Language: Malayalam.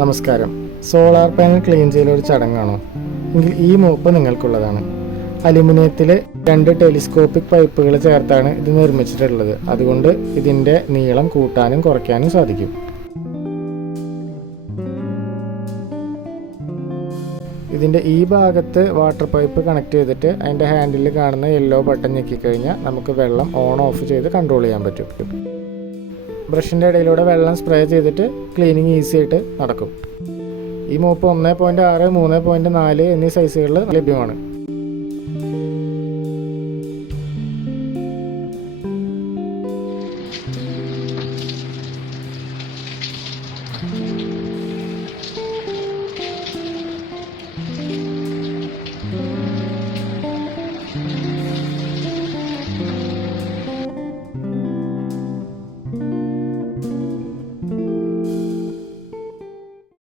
നമസ്കാരം. സോളാർ പാനൽ ക്ലീൻ ചെയ്യലൊരു ചടങ്ങാണോ? എങ്കിൽ ഈ മോപ്പ് നിങ്ങൾക്കുള്ളതാണ്. അലുമിനിയത്തിൽ 2 ടെലിസ്കോപ്പിക് പൈപ്പുകൾ ചേർത്താണ് ഇത് നിർമ്മിച്ചിട്ടുള്ളത്. അതുകൊണ്ട് ഇതിൻ്റെ നീളം കൂട്ടാനും കുറയ്ക്കാനും സാധിക്കും. ഇതിൻ്റെ ഈ ഭാഗത്ത് വാട്ടർ പൈപ്പ് കണക്ട് ചെയ്തിട്ട് അതിൻ്റെ ഹാൻഡിൽ കാണുന്ന യെല്ലോ ബട്ടൺ ഞെക്കിക്കഴിഞ്ഞാൽ നമുക്ക് വെള്ളം ഓൺ ഓഫ് ചെയ്ത് കൺട്രോൾ ചെയ്യാൻ പറ്റും. ബ്രഷിൻ്റെ ഇടയിലൂടെ വെള്ളം സ്പ്രേ ചെയ്തിട്ട് ക്ലീനിങ് ഈസി ആയിട്ട് നടക്കും. ഈ മോപ്പ് 1.6, 3.4 എന്നീ സൈസുകളിൽ ലഭ്യമാണ്.